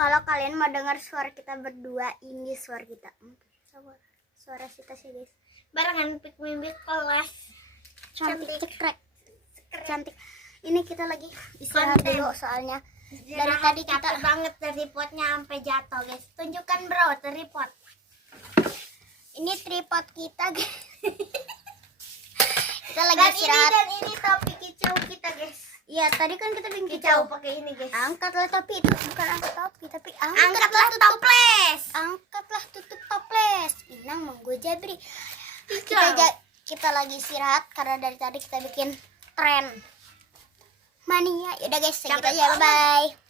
Kalau kalian mau dengar suara kita berdua, ini suara kita. Suara kita sih guys. Barengan pik kelas. Cantik cekrek. Cantik. Ini kita lagi istirahat dulu soalnya dari tadi kita capek banget tripodnya sampai jatuh guys. Tunjukkan bro tripod. Ini tripod kita guys. Kita lagi istirahat. Dan ini topi kicau kita guys. Iya, tadi kan kita bikin Kicau pakai ini guys. Angkatlah topi itu, bukan angkat topi, tapi Angkatlah toples. Angkatlah tutup toples. Inang monggo jabri. Kita lagi istirahat karena dari tadi kita bikin tren mania. Yaudah guys, segitu aja, bye bye.